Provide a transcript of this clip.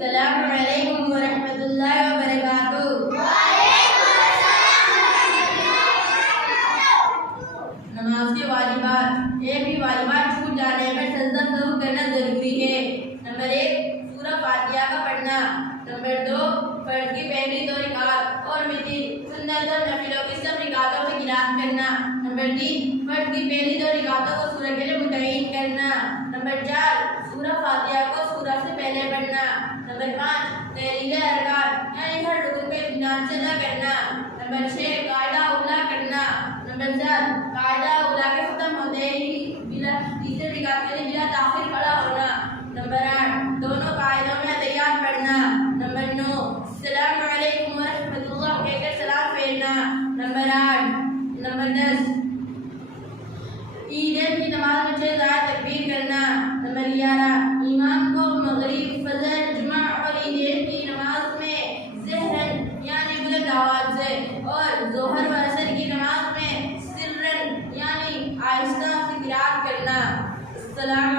السلام علیکم ورحمۃ اللہ وبرکاتہ۔ نماز کے واجبات۔ ایک بھی واجبات چھوٹ جانے پر سجدہ ضرور کرنا ضروری ہے۔ نمبر 1 سورہ فاتحہ کا پڑھنا۔ نمبر 2 فرض کی پہلی 2 رکعت اور وتر، سنت اور نفلوں کی سب رکعتوں میں قرات کرنا۔ نمبر 3 فرض کی پہلی 2 رکعتوں کو سورہ کے لیے متعین کرنا۔ نمبر 4 سورہ فاتحہ کو سورہ سے پہلے پڑھنا۔ نمبر 5 تحلیل ارکان یعنی ہر رکن کو اطمینان سے ادا کرنا۔ نمبر 6 قاعدہ اولا کرنا۔ نمبر 7 قاعدہ اولا کے ختم ہوتے ہی بلا تیسرے رکعت کے لیے بلا تاخیر کھڑا ہونا۔ نمبر 8 دونوں قاعدوں میں اتحیات پڑھنا۔ نمبر 9 السلام علیکم ورحمۃ اللہ کہہ کر سلام پھیرنا۔ نمبر 10 عید کی نماز میں 6 زائد تکبیر کرنا۔ نمبر 11 امام کو مغرب، فجر، جمعہ اور عید کی نماز میں ظہرن یعنی بلند آواز سے اور ظہر و عصر کی نماز میں سرن یعنی آہستہ سے قرات کرنا۔ السلام